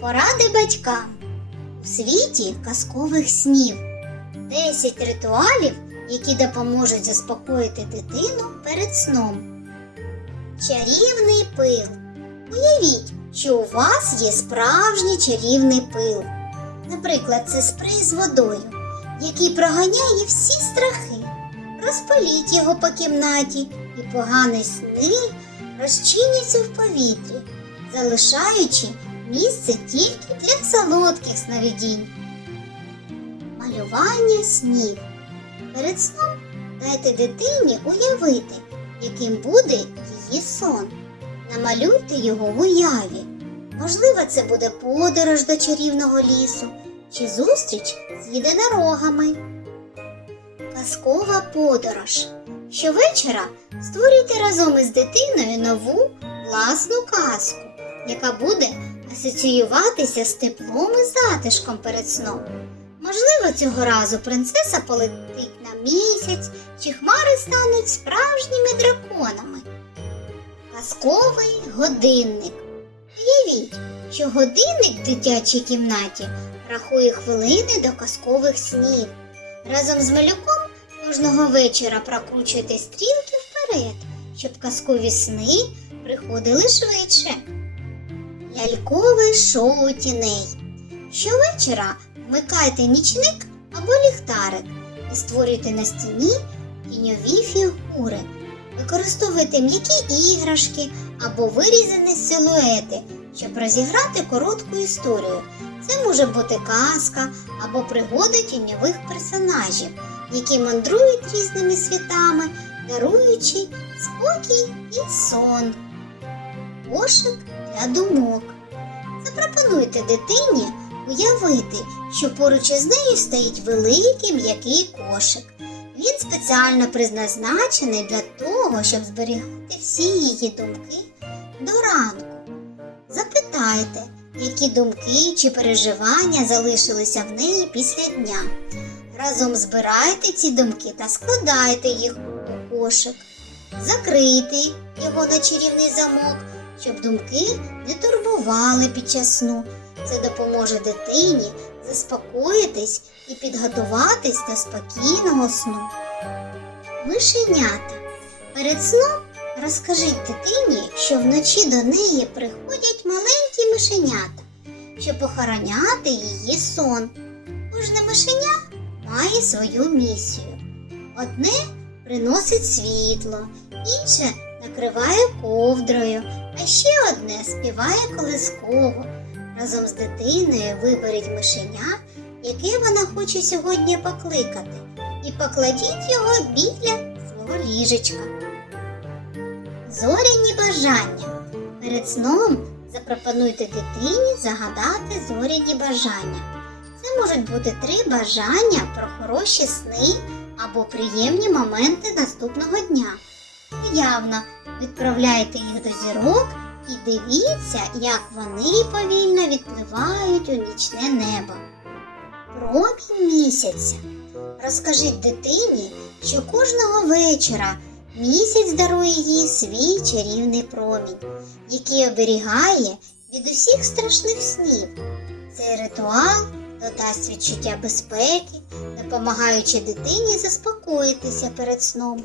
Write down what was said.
Поради батькам у світі казкових снів. 10 ритуалів, які допоможуть заспокоїти дитину перед сном. Чарівний пил. Уявіть, що у вас є справжній чарівний пил. Наприклад, це спрей з водою, який проганяє всі страхи. Розпаліть його по кімнаті, і погані сни розчиняться в повітрі, залишаючи місце тільки для солодких сновидінь. Малювання снів. Перед сном дайте дитині уявити, яким буде її сон. Намалюйте його в уяві. Можливо, це буде подорож до чарівного лісу чи зустріч з єдинорогами. Казкова подорож. Щовечора створюйте разом із дитиною нову власну казку, яка буде асоціюватися з теплом і затишком перед сном. Можливо, цього разу принцеса полетить на місяць, чи хмари стануть справжніми драконами. Казковий годинник. Уявіть, що годинник в дитячій кімнаті рахує хвилини до казкових снів. Разом з малюком кожного вечора прокручуйте стрілки вперед, щоб казкові сни приходили швидше. Лялькове шоу тіней. Щовечора вмикайте нічник або ліхтарик і створюйте на стіні тіньові фігури. Використовуйте м'які іграшки або вирізані силуети, щоб розіграти коротку історію. Це може бути казка або пригоди тіньових персонажів, які мандрують різними світами, даруючи спокій і сон. Кошик для думок. Запропонуйте дитині уявити, що поруч із нею стоїть великий м'який кошик. Він спеціально призначений для того, щоб зберігати всі її думки до ранку. Запитайте, які думки чи переживання залишилися в неї після дня. Разом збирайте ці думки та складайте їх у кошик. Закрийте його на чарівний замок, щоб думки не турбували під час сну. Це допоможе дитині заспокоїтись і підготуватись до спокійного сну. Мишенята. Перед сном розкажіть дитині, що вночі до неї приходять маленькі мишенята, щоб охороняти її сон. Кожне мишеня має свою місію. Одне приносить світло, інше накриває ковдрою, а ще одне співає колисково. Разом з дитиною виберіть мишеня, яке вона хоче сьогодні покликати, і покладіть його біля свого ліжечка. Зоряні бажання. Перед сном запропонуйте дитині загадати зоряні бажання. Це можуть бути три бажання про хороші сни або приємні моменти наступного дня. Уявно відправляйте їх до зірок і дивіться, як вони повільно відпливають у нічне небо. Промінь місяця. Розкажіть дитині, що кожного вечора місяць дарує їй свій чарівний промінь, який оберігає від усіх страшних снів. Цей ритуал додасть відчуття безпеки, допомагаючи дитині заспокоїтися перед сном.